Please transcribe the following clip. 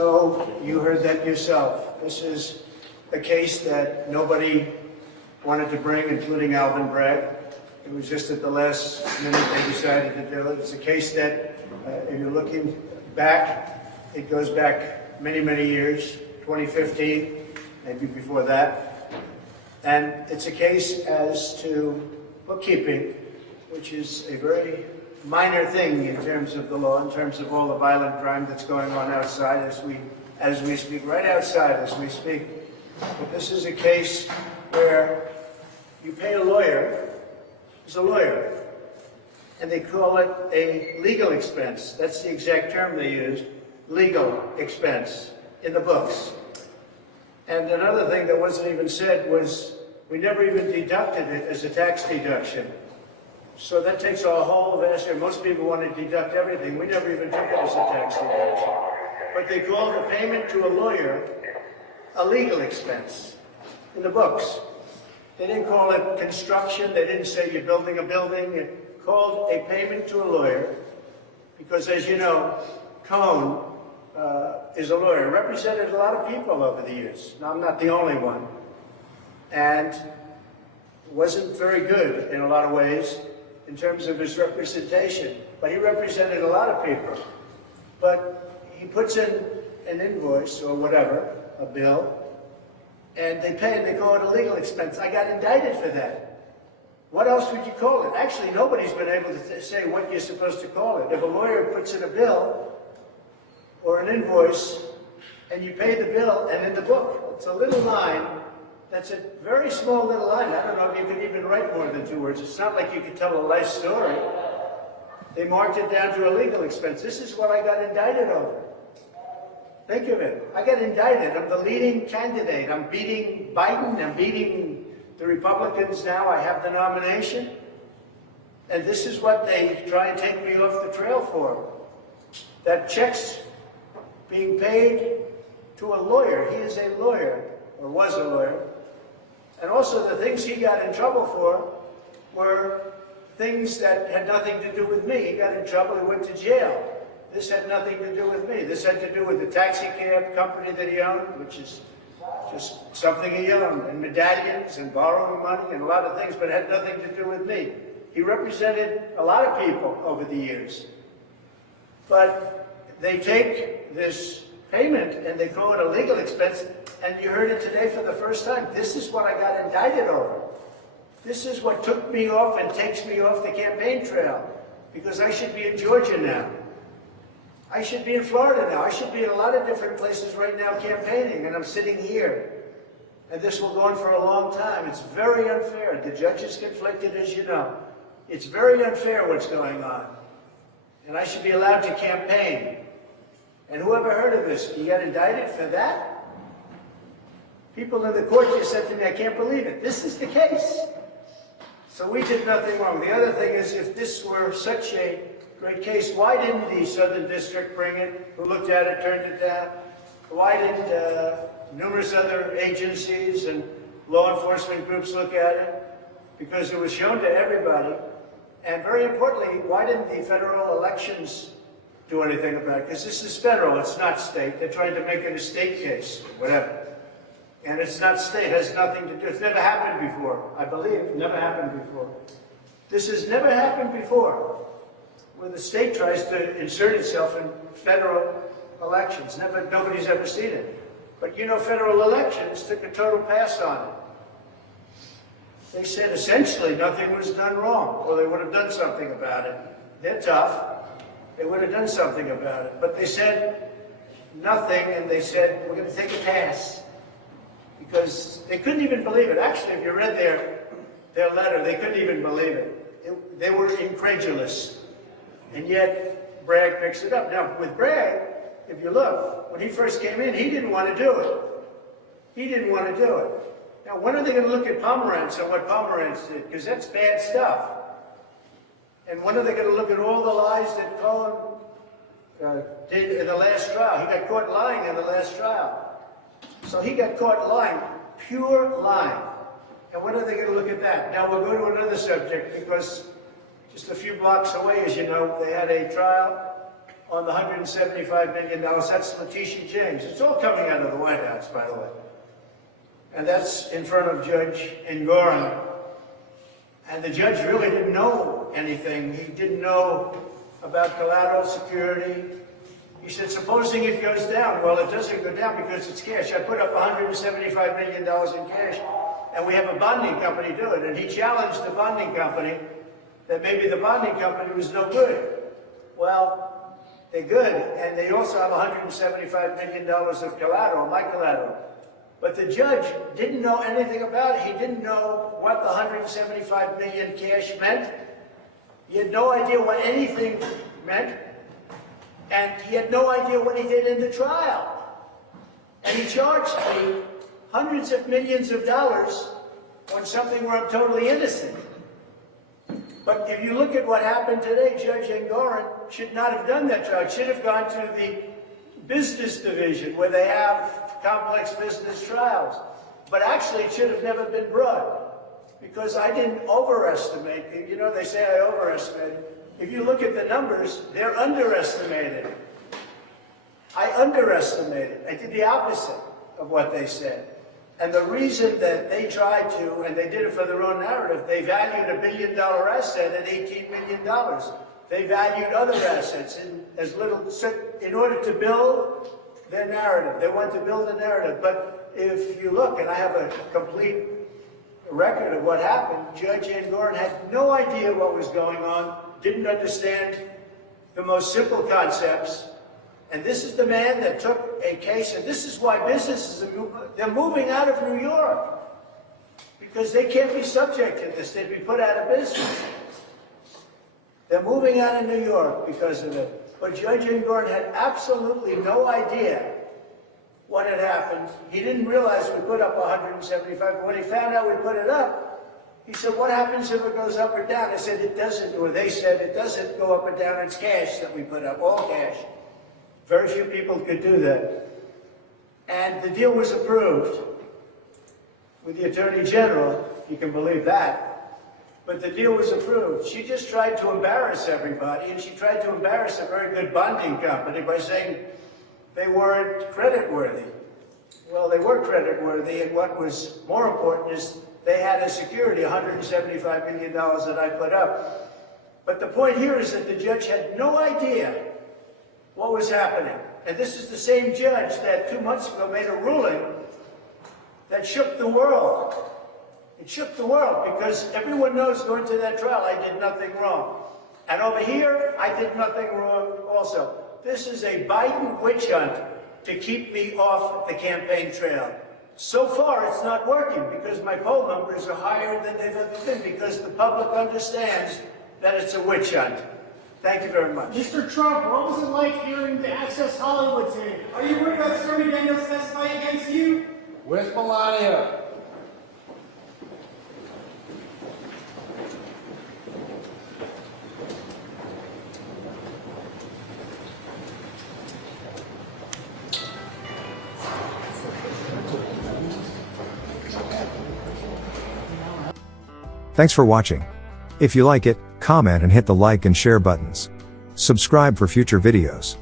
So you heard that yourself. This is a case that nobody wanted to bring, including Alvin Bragg. It was just at the last minute they decided to do it. It's a case that, if you're looking back, it goes back many, many years, 2015, maybe before that. And it's a case as to bookkeeping, which is a very minor thing in terms of the law, in terms of all the violent crime that's going on outside as we speak, right outside as we speak. But this is a case where you pay a lawyer, who's a lawyer, and they call it a legal expense. That's the exact term they used, legal expense, in the books. And another thing that wasn't even said was we never even deducted it as a tax deduction. So that takes a whole vast, most people want to deduct everything. We never even took it as a tax deduction. But they called the payment to a lawyer a legal expense in the books. They didn't call it construction. They didn't say you're building a building. It called a payment to a lawyer because, as you know, Cohn is a lawyer, represented a lot of people over the years. Now, I'm not the only one. And wasn't very good in a lot of ways in terms of his representation. But he represented a lot of people. But he puts in an invoice or whatever, a bill, and they pay it, they call it a legal expense. I got indicted for that. What else would you call it? Actually, nobody's been able to say what you're supposed to call it. If a lawyer puts in a bill or an invoice, and you pay the bill, and in the book, it's a little line, that's a very small little line. I don't know if you could even write more than 2 words. It's not like you could tell a life story. They marked it down to a legal expense. This is what I got indicted over. Think of it. I got indicted. I'm the leading candidate. I'm beating Biden. I'm beating the Republicans now. I have the nomination. And this is what they try and take me off the trail for. That checks being paid to a lawyer. He is a lawyer, or was a lawyer. And also the things he got in trouble for were things that had nothing to do with me. He got in trouble, he went to jail. This had nothing to do with me. This had to do with the taxi cab company that he owned, which is just something he owned, and medallions and borrowing money and a lot of things, but it had nothing to do with me. He represented a lot of people over the years. But they take this payment and they call it a legal expense, and you heard it today for the first time. This is what I got indicted over. This is what took me off and takes me off the campaign trail, because I should be in Georgia now. I should be in Florida now. I should be in a lot of different places right now campaigning, and I'm sitting here. And this will go on for a long time. It's very unfair. The judge is conflicted, as you know. It's very unfair what's going on. And I should be allowed to campaign. And whoever heard of this, you got indicted for that? People in the court just said to me, I can't believe it. This is the case. So we did nothing wrong. The other thing is, if this were such a great case, why didn't the Southern District bring it? Who looked at it, turned it down? Why didn't numerous other agencies and law enforcement groups look at it? Because it was shown to everybody. And very importantly, why didn't the federal elections do anything about it? Because this is federal, it's not state. They're trying to make it a state case, whatever. And it's not state, it has nothing to do. It's never happened before, I believe. Never happened before. This has never happened before, where the state tries to insert itself in federal elections. Nobody's ever seen it. But you know, federal elections took a total pass on it. They said essentially nothing was done wrong, or they would have done something about it. They're tough. They would have done something about it. But they said nothing, and they said, we're going to take a pass. Because they couldn't even believe it. Actually, if you read their letter, they couldn't even believe it. They were incredulous. And yet, Bragg picks it up. Now, with Bragg, if you look, when he first came in, he didn't want to do it. He didn't want to do it. Now, when are they going to look at Pomerantz and what Pomerantz did? Because that's bad stuff. And when are they going to look at all the lies that Cohen did in the last trial? He got caught lying in the last trial. So he got caught lying, pure lying. And when are they going to look at that? Now, we'll go to another subject, because just a few blocks away, as you know, they had a trial on the $175 million. That's Letitia James. It's all coming out of the White House, by the way. And that's in front of Judge Engoron. And the judge really didn't know anything. He didn't know about collateral security. He said, supposing it goes down. Well, it doesn't go down because it's cash. I put up $175 million in cash, and we have a bonding company do it. And he challenged the bonding company that maybe the bonding company was no good. Well, they're good, and they also have $175 million of collateral, my collateral. But the judge didn't know anything about it. He didn't know what the $175 million cash meant. He had no idea what anything meant. And he had no idea what he did in the trial. And he charged me hundreds of millions of dollars on something where I'm totally innocent. But if you look at what happened today, Judge Engoron should not have done that trial. It should have gone to the business division where they have complex business trials. But actually, it should have never been brought because I didn't overestimate. You know, they say I overestimated. If you look at the numbers, they're underestimated. I underestimated. I did the opposite of what they said. And the reason that they tried to, and they did it for their own narrative, they valued $1 billion asset at $18 million. They valued other assets in order to build their narrative. They want to build a narrative. But if you look, and I have a complete record of what happened, Judge Engoron had no idea what was going on, didn't understand the most simple concepts. And this is the man that took a case, and this is why businesses, they're moving out of New York. Because they can't be subject to this, they'd be put out of business. They're moving out of New York because of it. But Judge Engoron had absolutely no idea what had happened. He didn't realize we put up 175, but when he found out we put it up, he said, what happens if it goes up or down? I said, it doesn't, or they said, it doesn't go up or down, it's cash that we put up, all cash. Very few people could do that. And the deal was approved with the Attorney General, you can believe that. But the deal was approved. She just tried to embarrass everybody, and she tried to embarrass a very good bonding company by saying they weren't creditworthy. Well, they were creditworthy, and what was more important is they had a security, $175 million that I put up. But the point here is that the judge had no idea what was happening. And this is the same judge that 2 months ago made a ruling that shook the world. It shook the world because everyone knows going to that trial I did nothing wrong. And over here, I did nothing wrong also. This is a Biden witch hunt to keep me off the campaign trail. So far, it's not working because my poll numbers are higher than they've ever been because the public understands that it's a witch hunt. Thank you very much. Mr. Trump, what was it like hearing the Access Hollywood tape? Are you worried about Stormy Daniels testifying against you? Where's Melania? Thanks for watching. If you like it, comment and hit the like and share buttons. Subscribe for future videos.